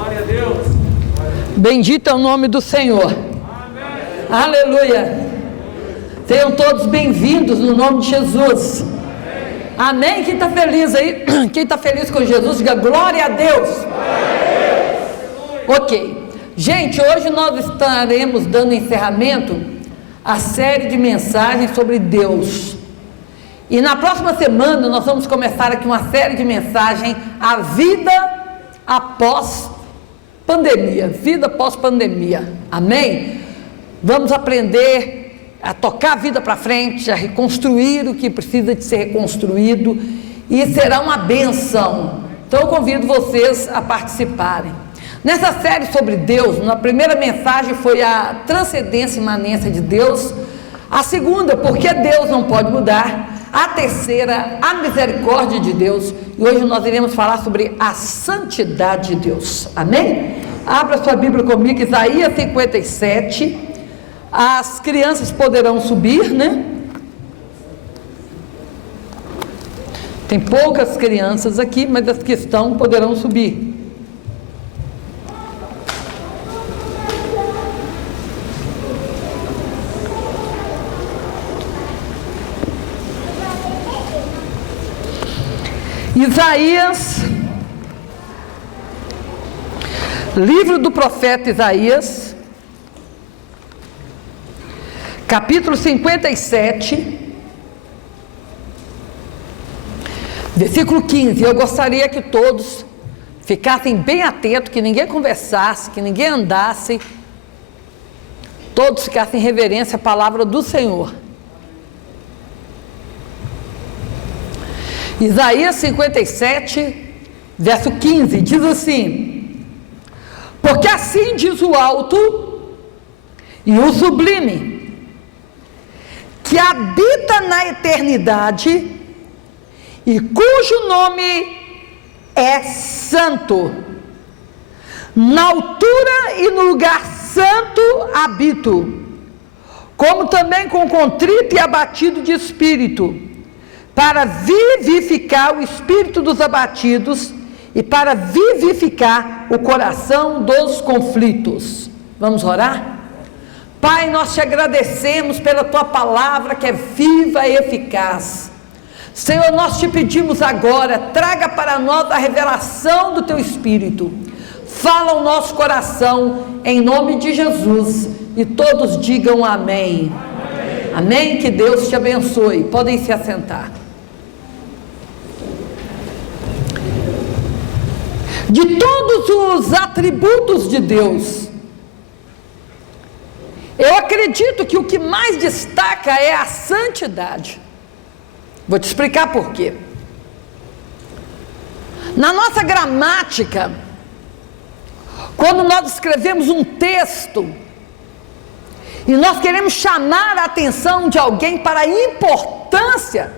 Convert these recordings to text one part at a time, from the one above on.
Glória a Deus. Bendito é o nome do Senhor. Amém. Aleluia. Sejam todos bem-vindos no nome de Jesus. Amém. Quem está feliz aí? Quem está feliz com Jesus, diga glória a Deus. Ok. Gente, hoje nós estaremos dando encerramento à série de mensagens sobre Deus. E na próxima semana nós vamos começar aqui uma série de mensagens, a vida após pandemia, vida pós-pandemia. Amém? Vamos aprender a tocar a vida para frente, a reconstruir o que precisa de ser reconstruído, e será uma benção. Então eu convido vocês a participarem. Nessa série sobre Deus, na primeira mensagem foi a transcendência e imanência de Deus, a segunda, porque Deus não pode mudar, a terceira, a misericórdia de Deus, e hoje nós iremos falar sobre a santidade de Deus. Amém? Abra sua Bíblia comigo, Isaías 57. As crianças poderão subir, né? Tem poucas crianças aqui, mas as que estão poderão subir. Isaías, livro do profeta Isaías, capítulo 57, versículo 15. Eu gostaria que todos ficassem bem atentos, que ninguém conversasse, que ninguém andasse, todos ficassem em reverência à palavra do Senhor. Isaías 57, verso 15, diz assim: porque assim diz o alto e o sublime, que habita na eternidade e cujo nome é santo. Na altura e no lugar santo habito, como também com contrito e abatido de espírito, para vivificar o espírito dos abatidos e para vivificar o coração dos conflitos. Vamos orar? Pai, nós te agradecemos pela tua palavra que é viva e eficaz. Senhor, nós te pedimos agora, traga para nós a revelação do teu espírito. Fala ao nosso coração, em nome de Jesus, e todos digam amém. Amém. Amém? Que Deus te abençoe. Podem se assentar. De todos os atributos de Deus, eu acredito que o que mais destaca é a santidade. Vou te explicar por quê. Na nossa gramática, quando nós escrevemos um texto e nós queremos chamar a atenção de alguém para a importância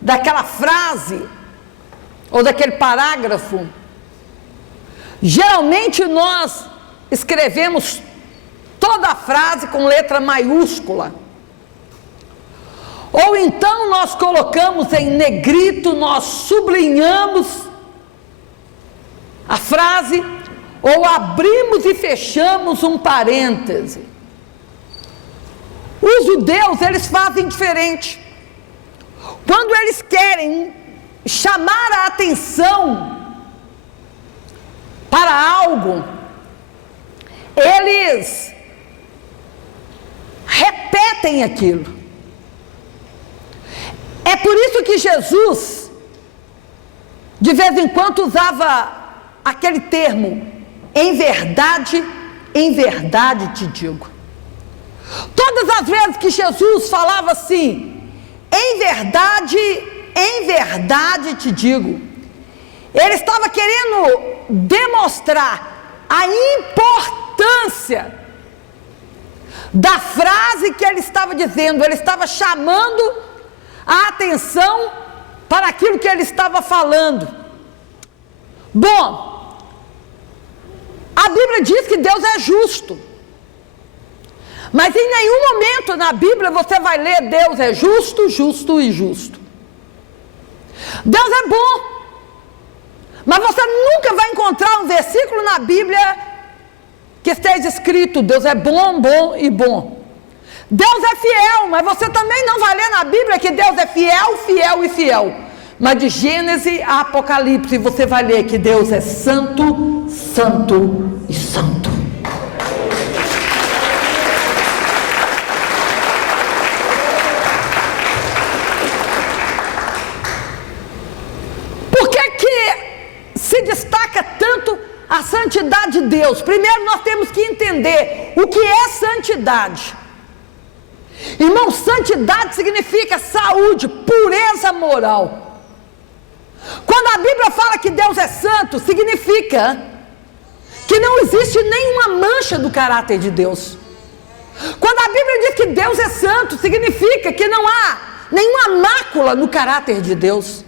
daquela frase ou daquele parágrafo, geralmente nós escrevemos toda a frase com letra maiúscula, ou então nós colocamos em negrito, nós sublinhamos a frase, ou abrimos e fechamos um parêntese. Os judeus, eles fazem diferente. Quando eles querem chamar a atenção para algo, eles repetem aquilo. É por isso que Jesus, de vez em quando, usava aquele termo, em verdade te digo. Todas as vezes que Jesus falava assim, em verdade te digo, ele estava querendo demonstrar a importância da frase que ele estava dizendo. Ele estava chamando a atenção para aquilo que ele estava falando. Bom, a Bíblia diz que Deus é justo, mas em nenhum momento na Bíblia você vai ler Deus é justo, justo e justo. Deus é bom, mas você nunca vai encontrar um um versículo na Bíblia que esteja escrito: Deus é bom, bom e bom. Deus é fiel, mas você também não vai ler na Bíblia que Deus é fiel, fiel e fiel. Mas de Gênesis a Apocalipse você vai ler que Deus é santo, santo e santo. Por que se destaca tanto a santidade de Deus? Primeiro nós temos que entender o que é santidade. Irmão, santidade significa saúde, pureza moral. Quando a Bíblia fala que Deus é santo, significa que não existe nenhuma mancha do caráter de Deus. Quando a Bíblia diz que Deus é santo, significa que não há nenhuma mácula no caráter de Deus.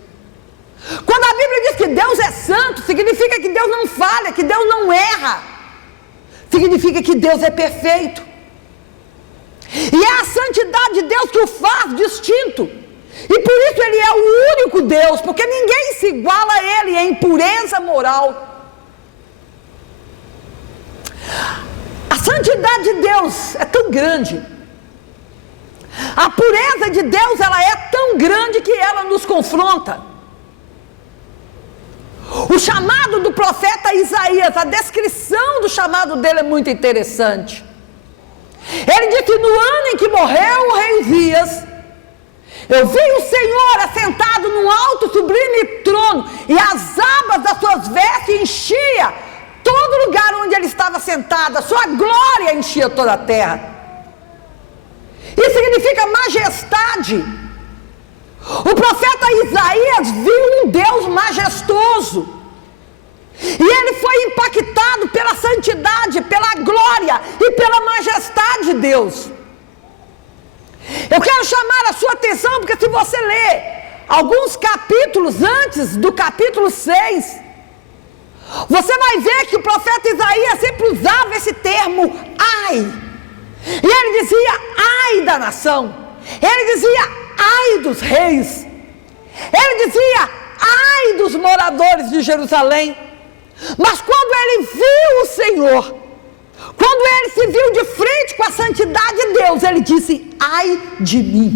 Quando a Bíblia diz que Deus é santo, significa que Deus não falha, que Deus não erra. Significa que Deus é perfeito. E é a santidade de Deus que o faz distinto. E por isso ele é o único Deus, porque ninguém se iguala a ele em pureza moral. A santidade de Deus é tão grande. A pureza de Deus, ela é tão grande que ela nos confronta. O chamado do profeta Isaías, a descrição do chamado dele é muito interessante. Ele diz que no ano em que morreu o rei Uzias, eu vi o Senhor assentado num alto sublime trono, e as abas das suas vestes enchia todo lugar onde ele estava sentado, a sua glória enchia toda a terra. Isso significa majestade. O profeta Isaías viu um Deus majestoso, e ele foi impactado pela santidade, pela glória e pela majestade de Deus. Eu quero chamar a sua atenção, porque se você ler alguns capítulos antes do capítulo 6, você vai ver que o profeta Isaías sempre usava esse termo, ai. E ele dizia, ai da nação. Ele dizia, ai dos reis. Ele dizia, ai dos moradores de Jerusalém. Mas quando ele viu o Senhor, quando ele se viu de frente com a santidade de Deus, ele disse, ai de mim.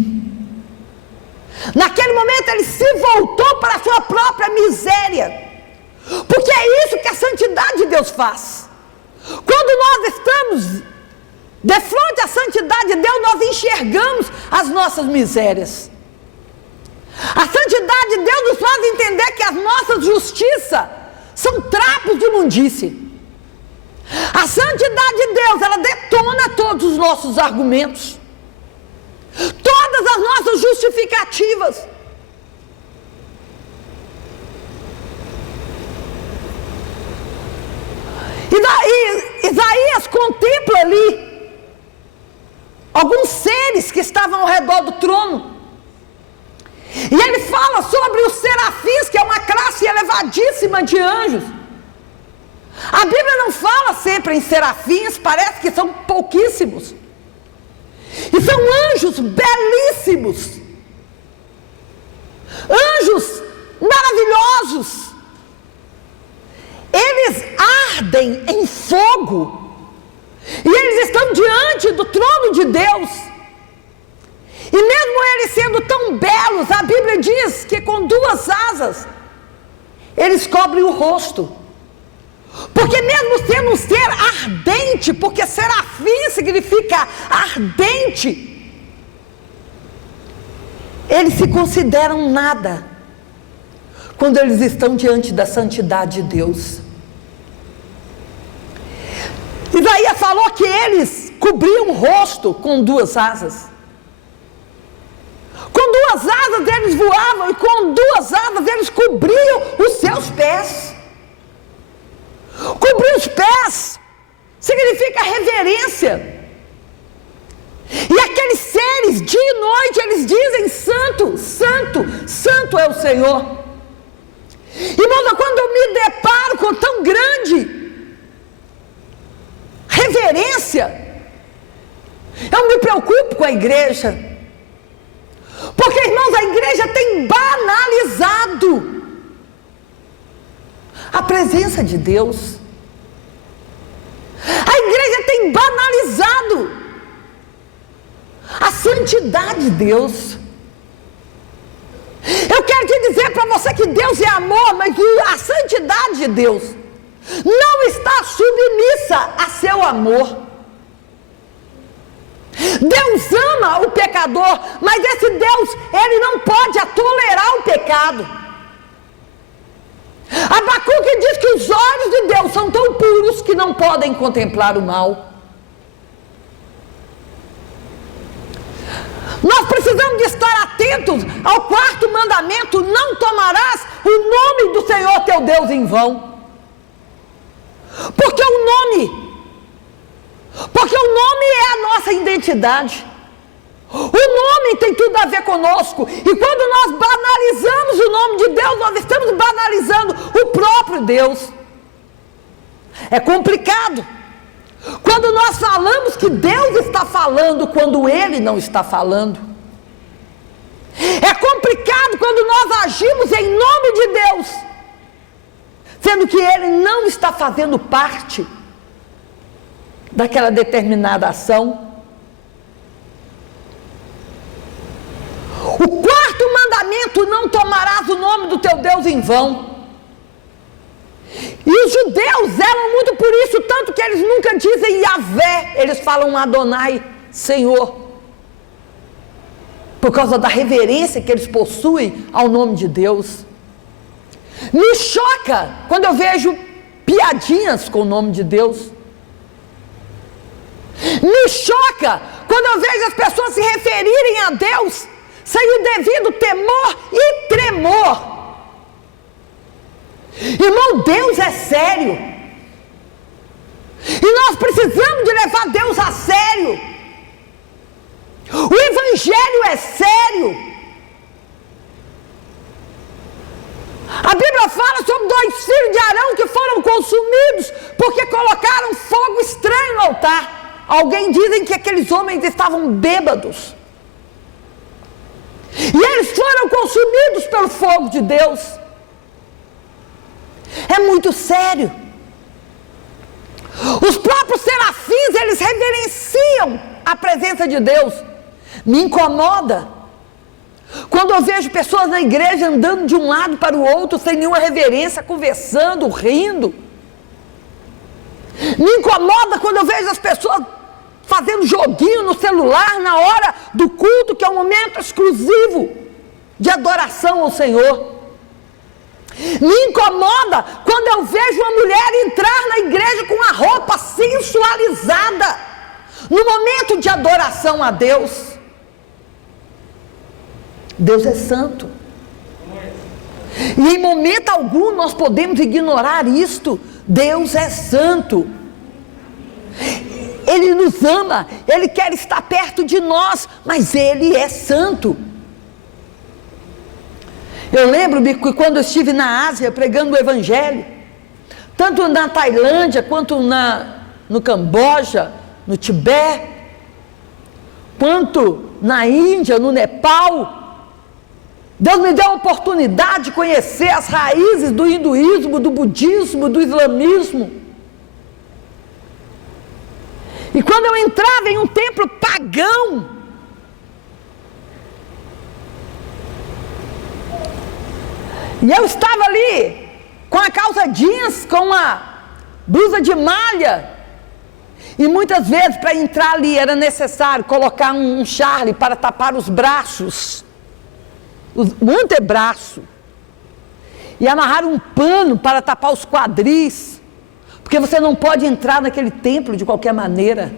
Naquele momento ele se voltou para a sua própria miséria, porque é isso que a santidade de Deus faz. Quando nós estamos de frente à santidade de Deus, nós enxergamos as nossas misérias. A santidade de Deus nos faz entender que as nossas justiças são trapos de imundície. A santidade de Deus, ela detona todos os nossos argumentos, todas as nossas justificativas. E daí Isaías contempla ali alguns seres que estavam ao redor do trono. E ele fala sobre os serafins, que é uma classe elevadíssima de anjos. A Bíblia não fala sempre em serafins, parece que são pouquíssimos. E são anjos belíssimos, anjos maravilhosos. Eles ardem em fogo, e eles estão diante do trono de Deus. E mesmo eles sendo tão belos, a Bíblia diz que com duas asas eles cobrem o rosto. Porque mesmo sendo um ser ardente, porque serafim significa ardente, eles se consideram nada quando eles estão diante da santidade de Deus. Isaías falou que eles cobriam o rosto com duas asas. Com duas asas eles voavam, e com duas asas eles cobriam os seus pés. Cobrir os pés significa reverência. E aqueles seres, dia e noite, eles dizem, santo, santo, santo é o Senhor. Irmãos, quando eu me deparo com tão grande reverência, eu me preocupo com a igreja. Porque, irmãos, a igreja tem banalizado a presença de Deus. A igreja tem banalizado a santidade de Deus. Eu quero te dizer para você que Deus é amor, mas a santidade de Deus não está submissa a seu amor. Deus ama o pecador, mas esse Deus, ele não pode tolerar o pecado. Abacuque diz que os olhos de Deus são tão puros que não podem contemplar o mal. Nós precisamos de estar atentos ao quarto mandamento: não tomarás o nome do Senhor teu Deus em vão. Porque o nome é a nossa identidade. O nome tem tudo a ver conosco. E quando nós banalizamos o nome de Deus, nós estamos banalizando o próprio Deus. É complicado quando nós falamos que Deus está falando quando Ele não está falando. É complicado quando nós agimos em nome de Deus, sendo que Ele não está fazendo parte daquela determinada ação. O quarto mandamento: não tomarás o nome do teu Deus em vão. E os judeus eram muito por isso, tanto que eles nunca dizem Yahvé, eles falam Adonai, Senhor, por causa da reverência que eles possuem ao nome de Deus. Me choca quando eu vejo piadinhas com o nome de Deus. Me choca quando eu vejo as pessoas se referirem a Deus sem o devido temor e tremor. Irmão, Deus é sério. E nós precisamos de levar Deus a sério. O Evangelho é sério. A Bíblia fala sobre 2 filhos de Arão que foram consumidos porque colocaram fogo estranho no altar. Alguém dizem que aqueles homens estavam bêbados. E eles foram consumidos pelo fogo de Deus. É muito sério. Os próprios serafins, eles reverenciam a presença de Deus. Me incomoda quando eu vejo pessoas na igreja andando de um lado para o outro sem nenhuma reverência, conversando, rindo. Me incomoda quando eu vejo as pessoas fazendo joguinho no celular na hora do culto, que é um momento exclusivo de adoração ao Senhor. Me incomoda quando eu vejo uma mulher entrar na igreja com a roupa sensualizada no momento de adoração a Deus. Deus é santo. E em momento algum nós podemos ignorar isto. Deus é santo. Ele nos ama, Ele quer estar perto de nós, mas Ele é santo. Eu lembro-me que quando eu estive na Ásia pregando o Evangelho, tanto na Tailândia quanto no Camboja, no Tibete, quanto na Índia, no Nepal, Deus me deu a oportunidade de conhecer as raízes do hinduísmo, do budismo, do islamismo. E quando eu entrava em um templo pagão, e eu estava ali com a calça jeans, com a blusa de malha, e muitas vezes para entrar ali era necessário colocar um charle para tapar os braços, o antebraço, e amarrar um pano para tapar os quadris, porque você não pode entrar naquele templo de qualquer maneira.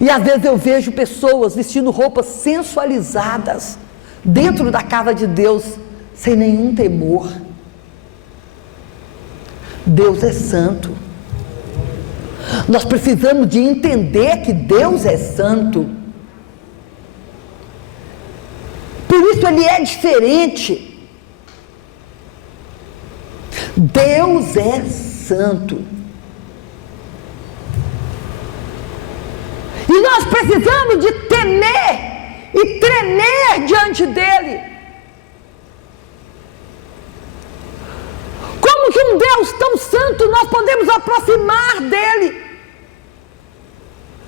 E às vezes eu vejo pessoas vestindo roupas sensualizadas dentro da casa de Deus, sem nenhum temor. Deus é santo. Nós precisamos de entender que Deus é santo. Por isso Ele é diferente. Deus é santo. E nós precisamos de temer e tremer diante dEle. Como que um Deus tão santo, nós podemos aproximar dele.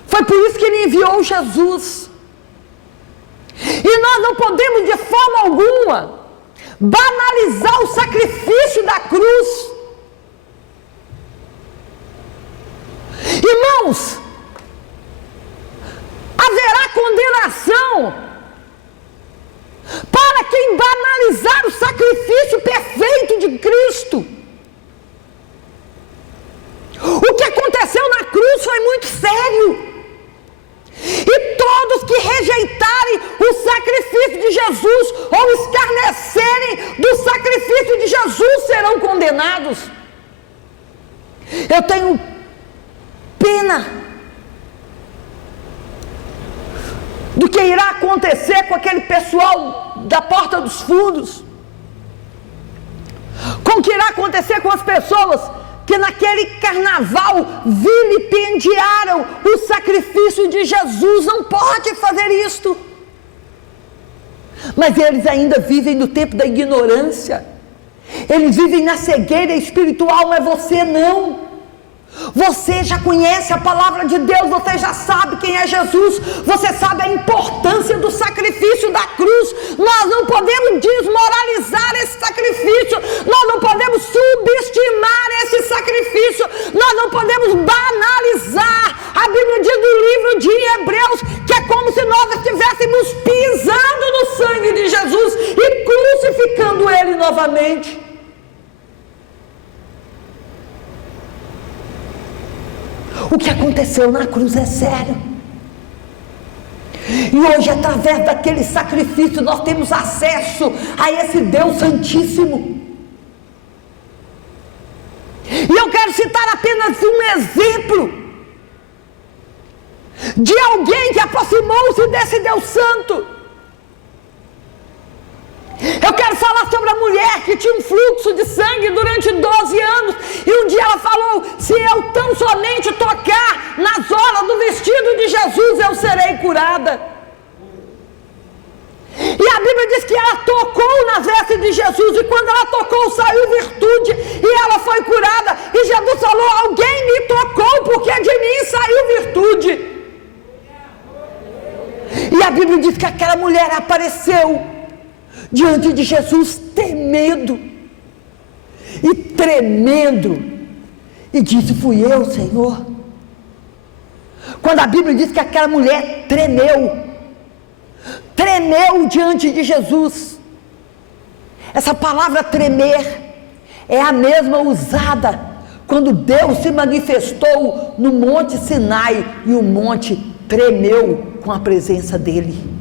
Foi por isso que ele enviou Jesus. E nós não podemos de forma alguma banalizar o sacrifício da cruz. Irmãos, haverá condenação para quem banalizar o sacrifício perfeito de Cristo. O que aconteceu na cruz foi muito sério. E todos que rejeitarem o sacrifício de Jesus ou escarnecerem do sacrifício de Jesus serão condenados. Eu tenho pena do que irá acontecer com aquele pessoal da Porta dos Fundos, com o que irá acontecer com as pessoas que naquele carnaval vilipendiaram o sacrifício de Jesus. Não pode fazer isto. Mas eles ainda vivem no tempo da ignorância, eles vivem na cegueira espiritual, mas você não. Você já conhece a palavra de Deus, você já sabe quem é Jesus, você sabe a importância do sacrifício da cruz. Nós não podemos desmoralizar esse sacrifício, nós não podemos subestimar esse sacrifício, nós não podemos banalizar. A Bíblia diz no livro de Hebreus que é como se nós estivéssemos pisando no sangue de Jesus e crucificando ele novamente. O que aconteceu na cruz é sério. E hoje, através daquele sacrifício, nós temos acesso a esse Deus Santíssimo. E eu quero citar apenas um exemplo de alguém que aproximou-se desse Deus Santo. Eu quero falar sobre a mulher que tinha um fluxo de sangue durante 12 anos. E um dia ela falou: se eu tão somente tocar nas orlas do vestido de Jesus, eu serei curada. E a Bíblia diz que ela tocou nas vestes de Jesus. E quando ela tocou, saiu virtude. E ela foi curada. E Jesus falou: alguém me tocou, porque de mim saiu virtude. E a Bíblia diz que aquela mulher apareceu diante de Jesus temendo e tremendo e disse: fui eu, Senhor. Quando a Bíblia diz que aquela mulher tremeu diante de Jesus, essa palavra tremer é a mesma usada quando Deus se manifestou no Monte Sinai e o monte tremeu com a presença dele.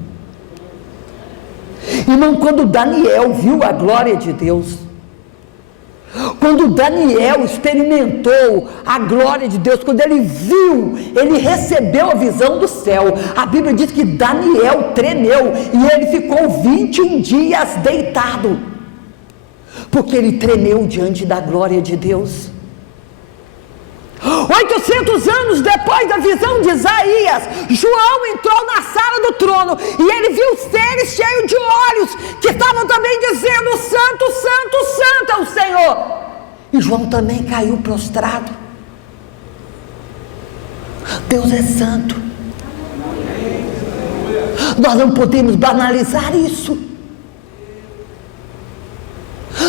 Irmão, quando Daniel viu a glória de Deus, quando Daniel experimentou a glória de Deus, quando ele viu, ele recebeu a visão do céu, a Bíblia diz que Daniel tremeu e ele ficou 21 dias deitado, porque ele tremeu diante da glória de Deus. 800 anos depois da visão de Isaías, João entrou na sala do trono e ele viu seres cheios de olhos que estavam também dizendo: santo, santo, santo é o Senhor. E João também caiu prostrado. Deus é santo. Nós não podemos banalizar isso.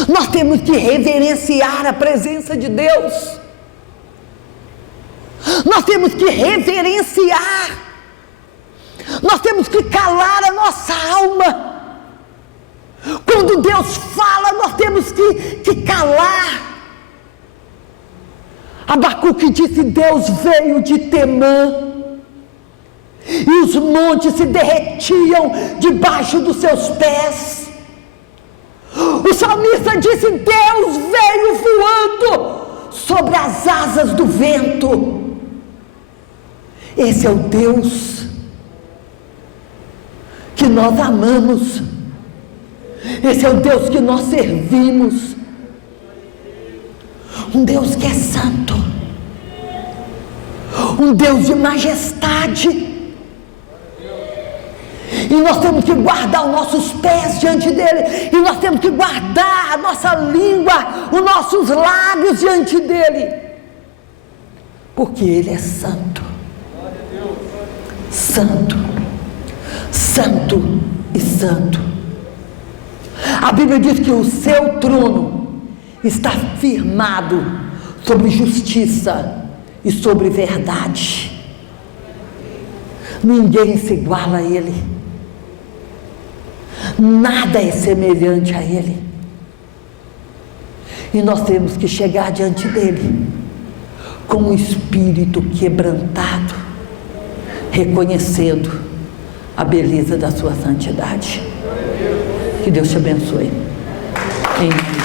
Nós temos que reverenciar a presença de Deus. Nós temos que reverenciar, nós temos que calar a nossa alma. Quando Deus fala, nós temos que calar. Abacuque disse: Deus veio de Temã e os montes se derretiam debaixo dos seus pés. O salmista disse: Deus veio voando sobre as asas do vento. Esse é o Deus que nós amamos, esse é o Deus que nós servimos, um Deus que é santo, um Deus de majestade. E nós temos que guardar os nossos pés diante dele. E nós temos que guardar a nossa língua, os nossos lábios diante dele. Porque ele é santo. Santo. Santo e santo. A Bíblia diz que o seu trono está firmado sobre justiça e sobre verdade. Ninguém se iguala a ele. Nada é semelhante a ele. E nós temos que chegar diante dele com um espírito quebrantado, reconhecendo a beleza da sua santidade. Que Deus te abençoe. Amém.